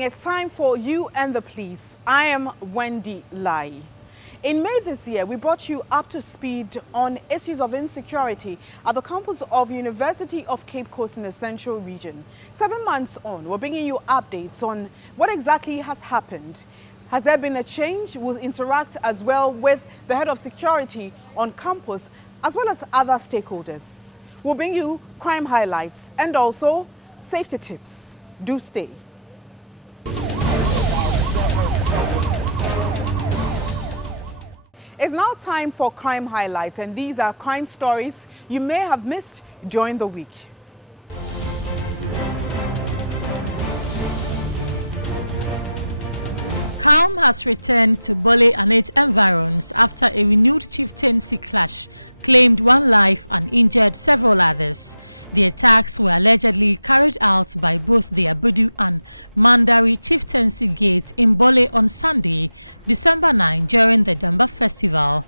morning. It's time for You and the Police. I am Wendy Lai. In May this year, we brought you up to speed on issues of insecurity at the campus of University of Cape Coast in the Central Region. 7 months on, we're bringing you updates on what exactly has happened. Has there been a change? We'll interact as well with the head of security on campus, as well as other stakeholders. We'll bring you crime highlights and also safety tips. Do stay. It's now time for crime highlights, and these are crime stories you may have missed during the week. Calm has returned to Bole and its environs after a renewed chieftaincy clash claimed one life and injured several others. The attacks were allegedly carried out by both the Abudu and Mandari Chieftaincy Gate in Bole on Sunday, December 9, during the Damba Festival.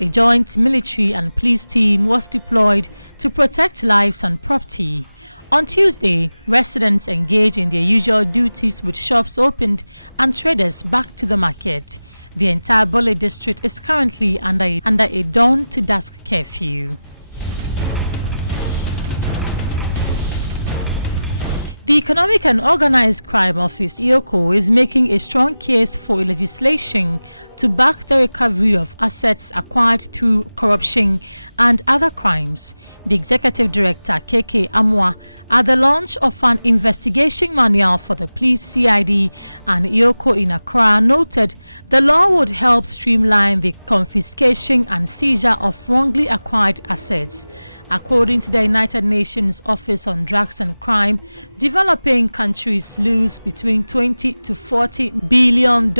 A joint military and police team was deployed to protect lives and property. On Tuesday, residents engaged in their usual duties with shops opened and traders back to the market. The entire Bole district is currently under a dawn to dusk curfew. The Economic and Organized Crime Office, EOCO, is making a strong case for legislation to back the recovery of assets acquired through corruption and other crimes. The Executive Director, KK Amwa, at the launch of an investigation manual for the police, CID, and EOCO in Accra, noted the law would help streamline the confiscation and seizure of wrongly acquired assets. According to the United Nations Office on Drugs and Crime, developing countries lose between $20 to $40 billion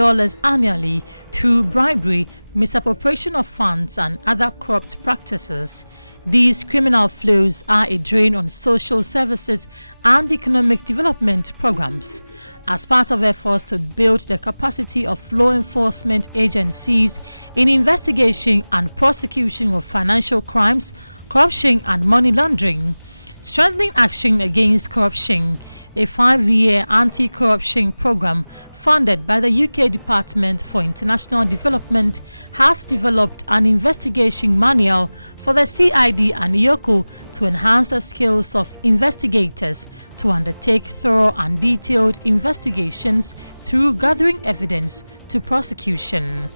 annually through bribery, misappropriation of funds, and other corrupt practices. These criminal flows are a drain on social services and economic development programs. As part of efforts to build the capacity of law enforcement agencies in investigation and prosecution of financial crimes, corruption and money laundering, strengthening action against corruption, a 5-year anti-corruption program funded by the UK Department for International Development has developed an investigation manual for the CID and EOCO to enhance the skills of investigators to undertake thorough and detailed investigations through gathering evidence to prosecution.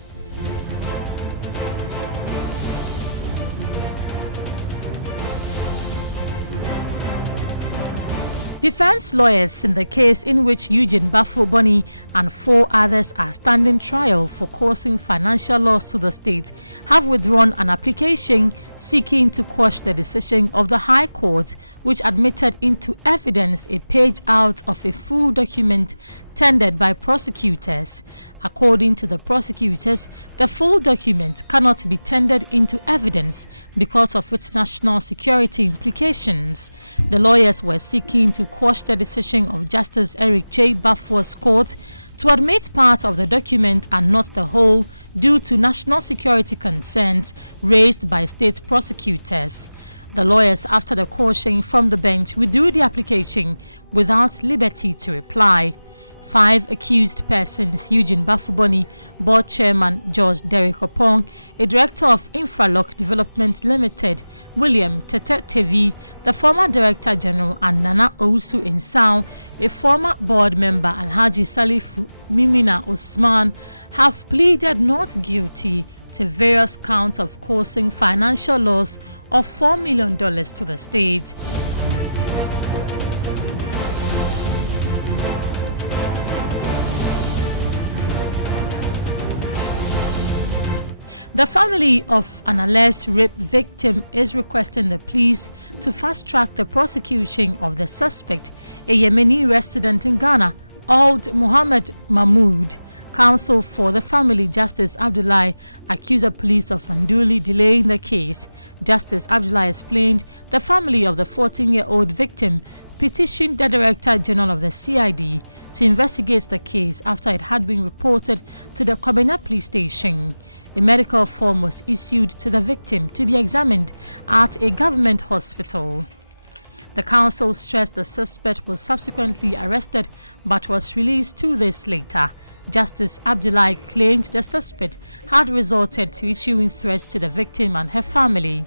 Defense lawyers in the case in which Eugene Bafo-Boni and 4 others are standing trial for causing financial loss to the state have withdrawn an application seeking to quash the decision of the High Court, which admitted into evidence a page out of a full document tendered by prosecutors. According to the prosecutors, the full document cannot be tendered into evidence because of its national security implications. The lawyers were seeking to quash the decision of Justice Eric J. Bafo's court to admit part of the document and not the whole due to national security concerns raised by state prosecutors. The lawyers, after the caution from the bench, withdrew the application without liberty to reply. 5 accused persons, Eugene Bafo-Boni, board chairman George Derrick Opong, a director of Infralock Development Limited, William Tete Tevi, the former director general, and Nana Ousu Insao, a former board member, Alhaji Salifu Mimina Osman, have pleaded not guilty to various counts of causing financial loss of $4 million to the state. The family of an alleged rape victim is requesting the police to fast-track the prosecution of the suspect, a Yemeni resident in Ghana, Ould Muhammad Mahmoud. Counsel for the family, Justice Abdullahi, accused the police of unduly delaying the case. Justice Abdullahi explained the family of the 14-year-old victim petitioned the Director General of the CID to investigate the case after it had been reported to the Kobenya police station. A medical form was issued to the victim to be examined at a government hospital. The council stressed the suspect was subsequently arrested but was released 2 days later. Justice Abdullahi claimed the suspect had resorted to issuing threats to the victim and her family.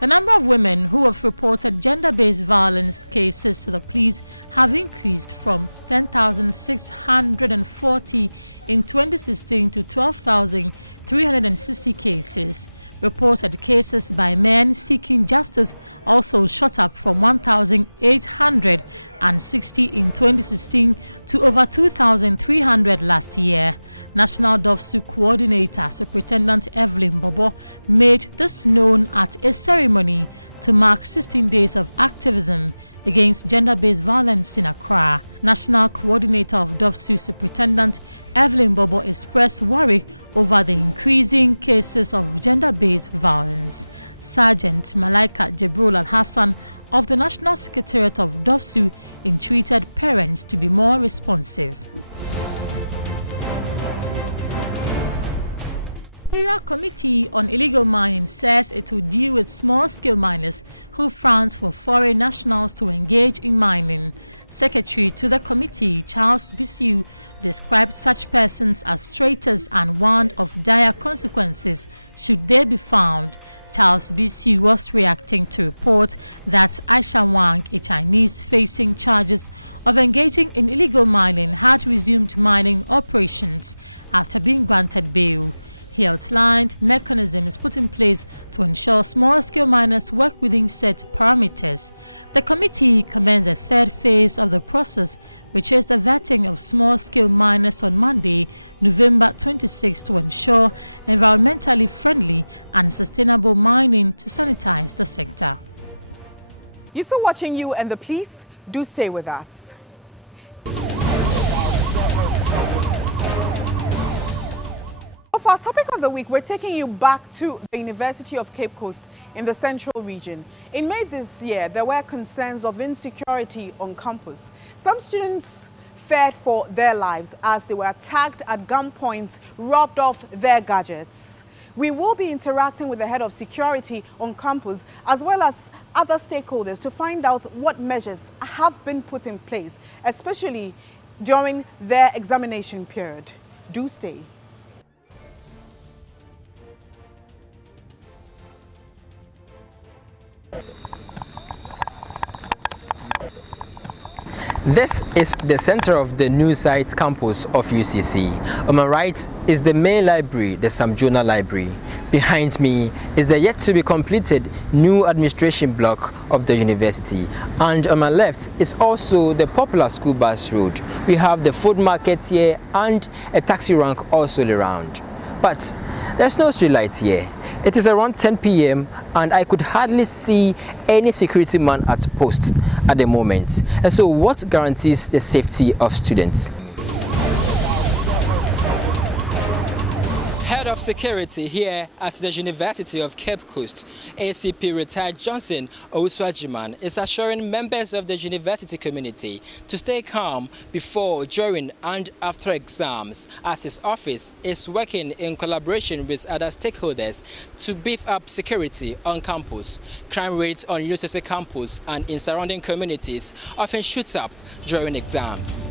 The number of women who have reported gender-based violence cases to the police have increased from 10,640 in 2016 to 12,360 cases. Reported cases by men seeking justice also shot up from 1,860 in 2016 to over 2,300 last year. National DOVSU Coordinator Superintendent Evelyn Bobo made this known at a ceremony to mark 16 days of activism against gender-based violence in Accra. National Coordinator of DOVSU Superintendent Evelyn Bobo expressed worry over the increasing cases of gender-based violence. Sergeant Malaika Jibril Al-Hassan of the National Secretariat of DOVSU entreated parents to be more responsive. The Imperial Committee on Illegal Mining says it will deal with small-scale miners who frowns for foreign nationals to engage in mining. Secretary to the committee, Charles Bissiu, described such persons as traitors and warned of dire consequences should they be found. Charles Bissiu was reacting to reports that Aisha Wang, a Chinese facing charges of engaging in illegal mining, had resumed mining operations after being granted bail. He outlined mechanisms put in place to ensure small-scale miners work within set parameters. The committee commenced the third phase of the process, which is the vetting of small-scale miners on Monday, November 26, to ensure environmentally friendly and sustainable mining to sanitize the sector. You're still watching You and the Police. Do stay with us. For our topic of the week, we're taking you back to the University of Cape Coast in the Central Region. In May this year, there were concerns of insecurity on campus. Some students feared for their lives as they were attacked at gunpoint, robbed of their gadgets. We will be interacting with the head of security on campus as well as other stakeholders to find out what measures have been put in place, especially during their examination period. Do stay. This is the center of the new site campus of UCC. On my right is the main library, the Sam Jonah Library. Behind me is the yet to be completed new administration block of the university. And on my left is also the popular school bus road. We have the food market here and a taxi rank also around. But there's no street light here. It is around 10 p.m. and I could hardly see any security man at post at the moment. And so what guarantees the safety of students? Head of Security here at the University of Cape Coast, ACP retired Johnson Owusu-Agyemang, is assuring members of the university community to stay calm before, during and after exams, as his office is working in collaboration with other stakeholders to beef up security on campus. Crime rates on UCC campus and in surrounding communities often shoots up during exams.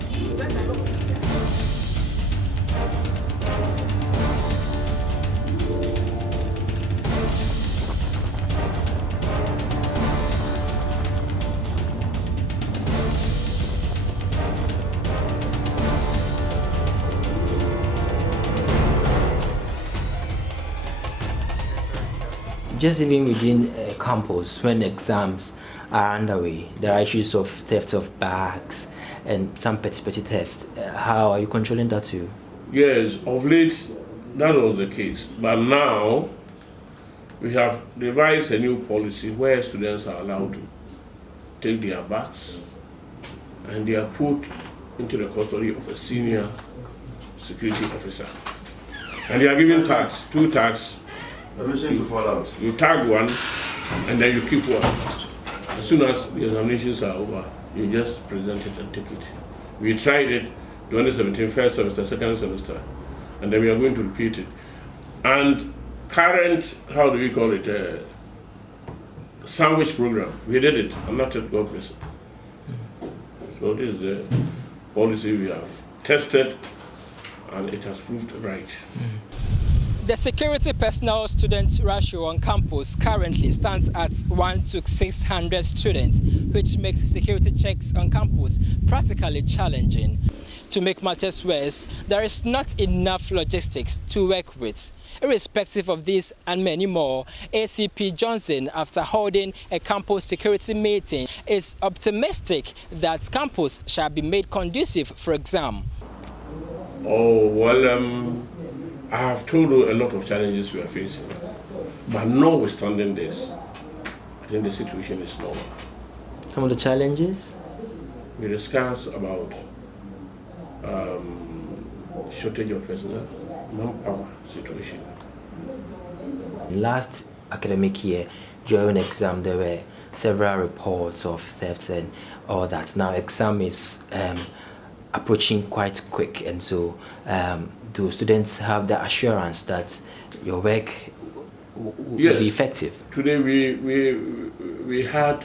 Just even within a campus, when exams are underway, there are issues of theft of bags and some petty thefts. How are you controlling that too? Yes, of late, that was the case. But now, we have devised a new policy where students are allowed to take their bags and they are put into the custody of a senior security officer. And they are given tags, 2 tags. You tag one and then you keep one. As soon as the examinations are over, you just present it and take it. We tried it 2017 first semester, second semester, and then we are going to repeat it. And current, how do we call it, sandwich program. We did it. I'm not a God person. So this is the policy we have tested, and it has proved right. The security personnel student ratio on campus currently stands at 1 to 600 students, which makes security checks on campus practically challenging. To make matters worse, there is not enough logistics to work with. Irrespective of this and many more, ACP Johnson, after holding a campus security meeting, is optimistic that campus shall be made conducive for exam. Oh, well, I have told you a lot of challenges we are facing, but notwithstanding this, I think the situation is normal. Some of the challenges? We discuss about shortage of personnel, manpower situation. Last academic year, during exam, there were several reports of thefts and all that. Now, exam is approaching quite quick, and so do students have the assurance that your work will be effective? Today we had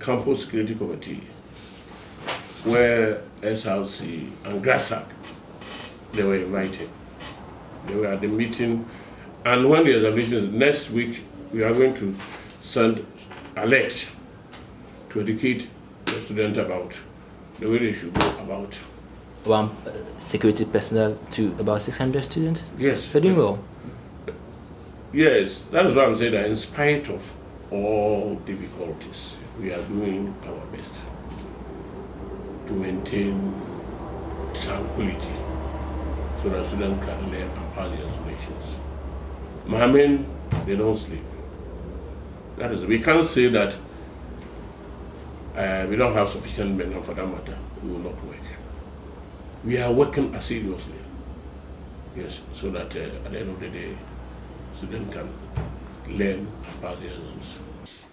campus security committee where SRC and GRASAC, they were invited. They were at the meeting, and when the examinations next week, we are going to send alert to educate the students about the way they should go about. One security personnel to about 600 students? Yes. They're doing well? Yes, that is why I'm saying that in spite of all difficulties, we are doing our best to maintain tranquility so that students can learn and pass the examinations. Mohammed, they don't sleep. That is, we can't say that we don't have sufficient men, and for that matter, we will not work. We are working assiduously, yes, so that at the end of the day, students can learn and pass the exams.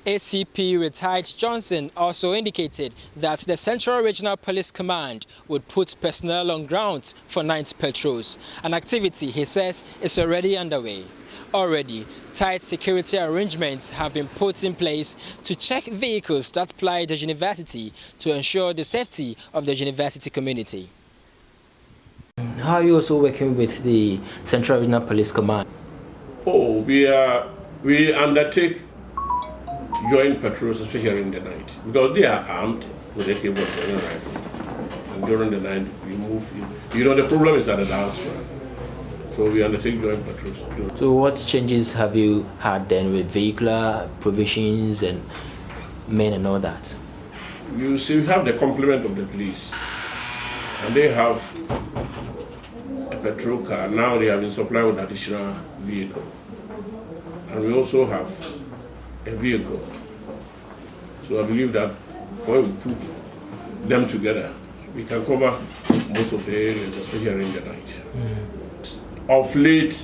ACP retired Johnson also indicated that the Central Regional Police Command would put personnel on ground for night patrols, an activity he says is already underway. Already, tight security arrangements have been put in place to check vehicles that ply the university to ensure the safety of the university community. How are you also working with the Central Regional Police Command? Oh, we undertake joint patrols, especially in the night, because they are armed with AK-47 rifle. And during the night, we move in. You know, the problem is at the diaspora. So we undertake joint patrols. So what changes have you had then with vehicular provisions and men and all that? You see, we have the complement of the police, and they have a patrol car. Now they have been supplied with additional vehicle. And we also have a vehicle. So I believe that when we put them together, we can cover most of the areas, especially in the night. Of late,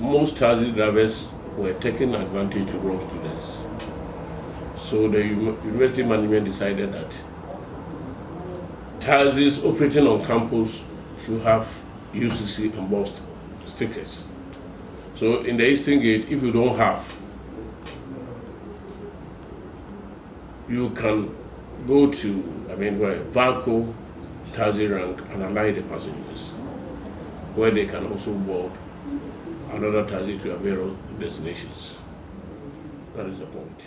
most taxi drivers were taking advantage to rob students. So the university management decided that taxis operating on campus should have UCC embossed stickers. So in the Eastern Gate, if you don't have, you can go to, where Valco, taxi rank, and align the passengers, where they can also board another taxi to various destinations. That is the point.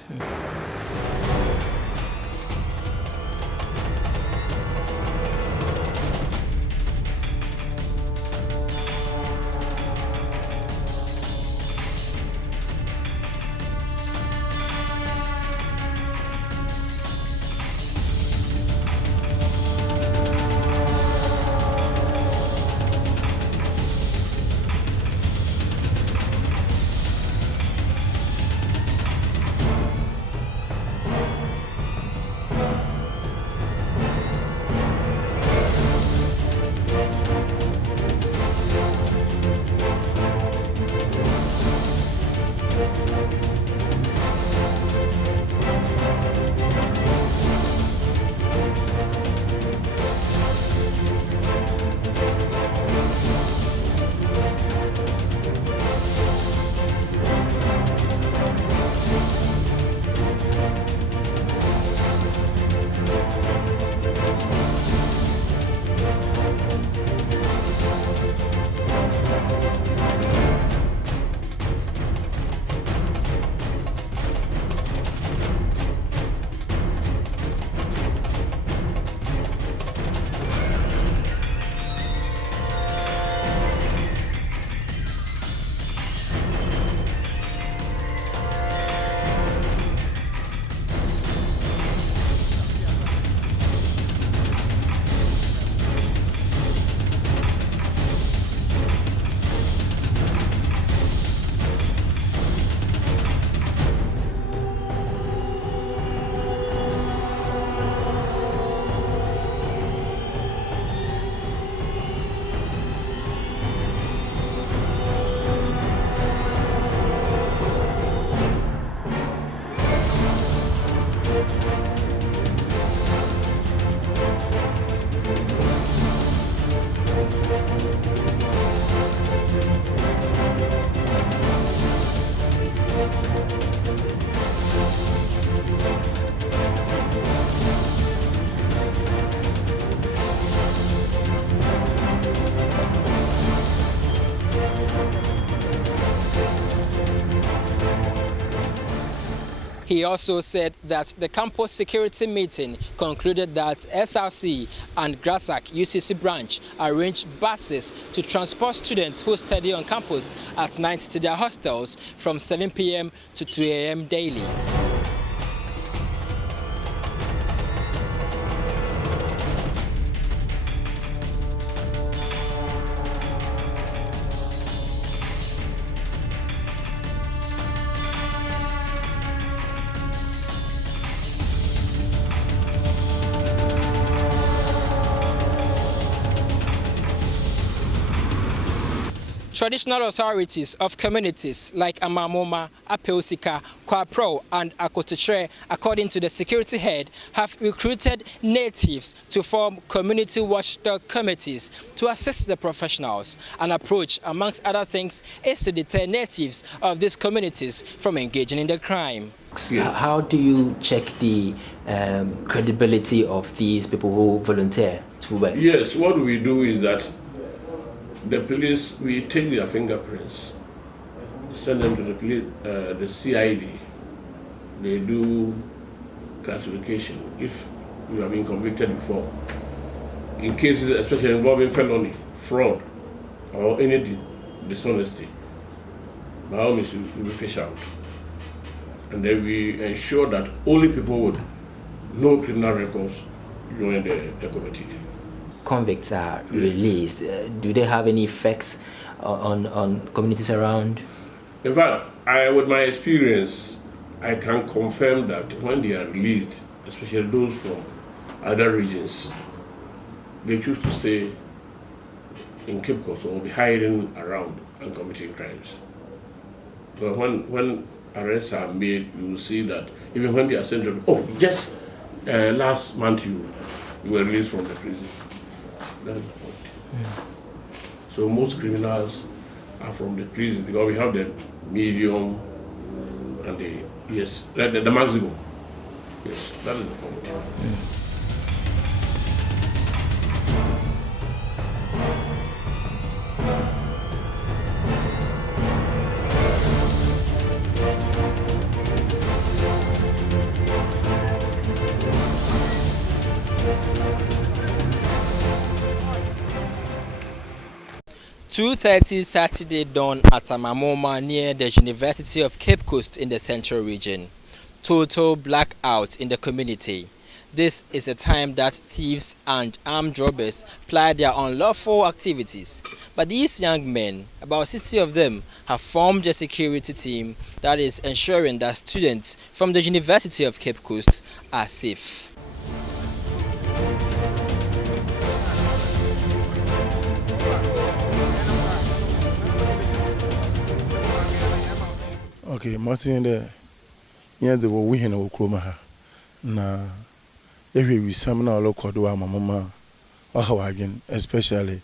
He also said that the campus security meeting concluded that SRC and Grasak UCC branch arranged buses to transport students who study on campus at night to their hostels from 7 p.m. to 2 a.m. daily. Traditional authorities of communities like Amamoma, Apeosika, Kwapro, and Akotutre, according to the security head, have recruited natives to form community watchdog committees to assist the professionals. An approach, amongst other things, is to deter natives of these communities from engaging in the crime. How do you check the credibility of these people who volunteer to work? Yes, what we do is that the police, we take their fingerprints, send them to the police, the CID. They do classification if you have been convicted before. In cases especially involving felony, fraud, or any dishonesty, by all means we fish out. And then we ensure that only people with no criminal records join the committee. Convicts are released. Do they have any effects on communities around? In fact, with my experience, I can confirm that when they are released, especially those from other regions, they choose to stay in Cape Coast or be hiding around and committing crimes. But when arrests are made, you will see that even when they are sent to, just last month you were released from the prison. That is the point. So most criminals are from the prison because we have the medium and the maximum. Yes, that is the point. 2:30 Saturday dawn at Amamoma near the University of Cape Coast in the Central Region. Total blackout in the community. This is a time that thieves and armed robbers ply their unlawful activities. But these young men, about 60 of them, have formed a security team that is ensuring that students from the University of Cape Coast are safe. Okay, Martin, the we in Oklahoma. Na every we seminar local do our mama or again, especially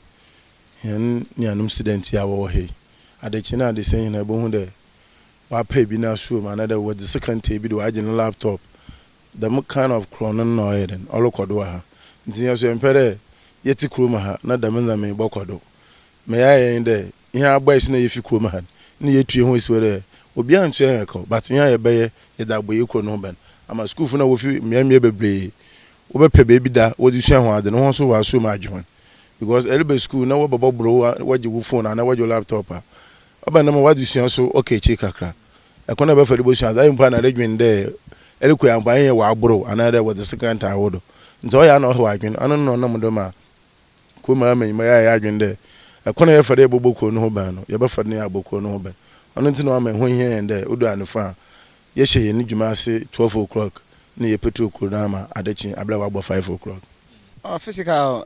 in Nianum students here or hey. At the China, they say in a bone there. Why pay be now shoe, another with the second table, do I gen laptop. The kind of cronon no head and all local do her. Zinyasu Empere, yet to Kruma, not the men that may bokodo. May I in there? Here, boys, no, if you Kruma, near to you, who is obi anche eko but nya ye beye ye da boye ko no ben ama school fu na wo fi me bebre wo be pe be da wo di sua ho ade no so wa so ma adwon because elbe school na wo babo bro wo je wo phone na wo je laptop a oba na ma wa di sua so okay che kakra eko na be fa di bo sua ai mpa na adwon de elko ya mpa ye wa agboro ana da wo the second time wodo nzo ya na ho adwon anu no na mo do ma ko ma ma ya adwon de eko na ye fa de boboko no ho ban no ye be fa ne ya boboko no ho ban Anunti no ama ho hia ende odo anufa ye hye ni dwuma ase 12 o'clock na ye petrol ko na ama adechi abla wa 5 o'clock. Physical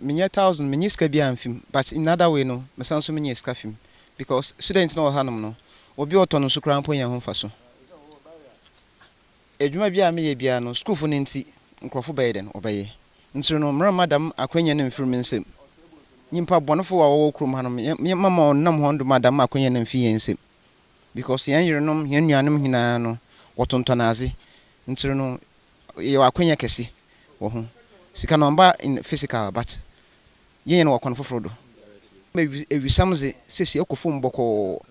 minya 1000 minya ska bia amfim but in another way no me sanso minya ska fim because students no hanom no obi oto no so kra mpo nya ho faso edwuma bia me ye bia no school fu nti nkrofo bayeden obaye ntiro no mra madam akwanya no mfiri nsem nyimpa bonofo wa wo krom hanom me mama onam hondo madam akwanya no mfi yensem because yan yerenom yan nuanom hina no wotontonaze ntiro no ye akwanya kesi wo ho sika no mba in physical but yen no wakon foforo do ewi samze sesi ekofo mboko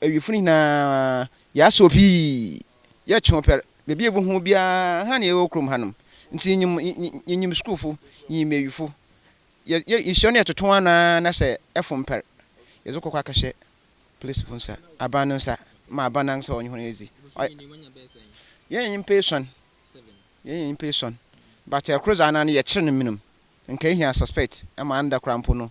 ewifuni na ya so pi ya chomper bebi ebu hu bia ha na ewo krom hanom nti nyim school fu yimewifo ye isho na etoto na se efomper yezo kokwa kahye police funsa abanu sa ma abanan sa onye hono ezi ye nyim person 7 ye nyim person but e cruise ana ye kire no minimum nka ehia suspect e ma under crampo no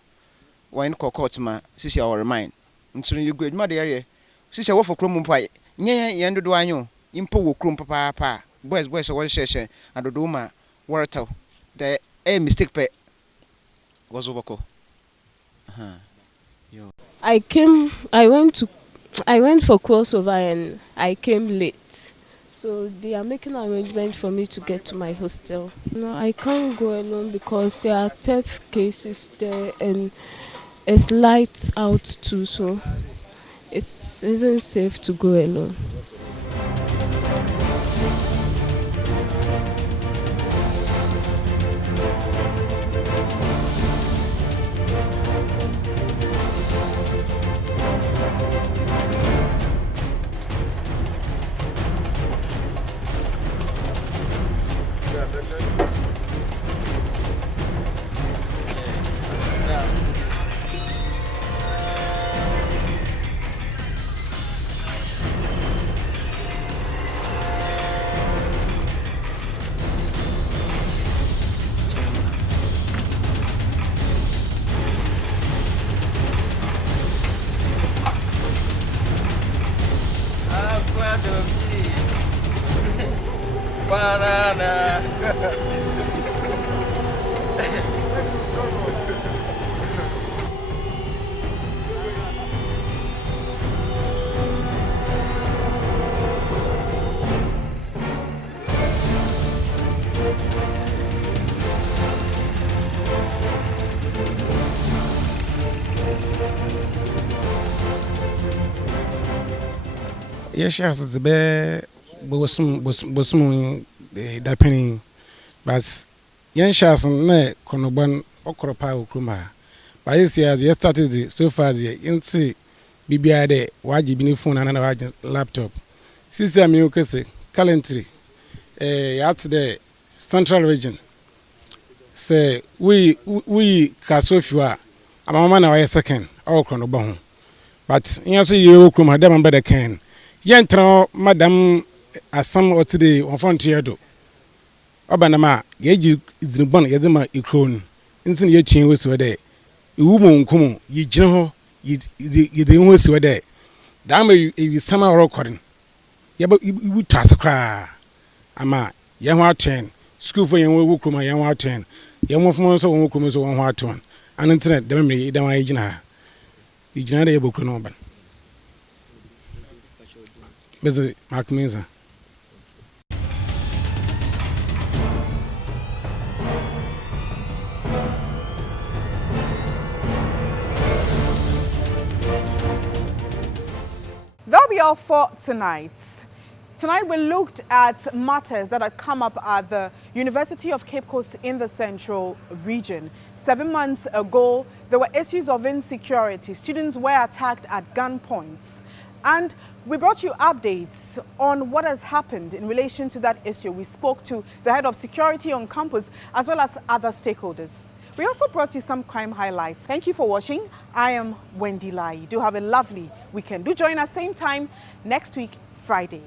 wine court ma sisi our remind ntiri you go ma de area sisi wo for krom mpa nye ye ndodo anyo impo wo krom papa boys wo sheshe adodo ma wartaw the a mistake pe was obako I went for crossover and I came late. So they are making arrangement for me to get to my hostel. No, I can't go alone because there are theft cases there and it's lights out too, so it isn't safe to go alone. Yes, the bear bosum depending, but young shas ne konoban okropa okruma. But this year started so far the inti BBI de wajibi phone and another laptop. Sister mi okese calendar at the central region. Say we kasofua amama na why second okrono but yanso ye okruma dem be the can. Yentra madam asam otide onfont yedo obanama yeji izinbon yedema ikron nsin ye twen weso de iwumo nkumu yigire ho yede ho weso de dama ewi sama recording yeba iwu tasakra ama ye ho aten school for yen wo kuma ye ho aten ye mo fo so wo kuma so wo ho aten anentre de me de wa yigina yigina de yeboku no ban Busy Mark Mesa. That'll be all for tonight. Tonight we looked at matters that had come up at the University of Cape Coast in the Central Region. 7 months ago, there were issues of insecurity. Students were attacked at gunpoints. And we brought you updates on what has happened in relation to that issue. We spoke to the head of security on campus as well as other stakeholders. We also brought you some crime highlights. Thank you for watching. I am Wendy Lai. Do have a lovely weekend. Do join us same time next week, Friday.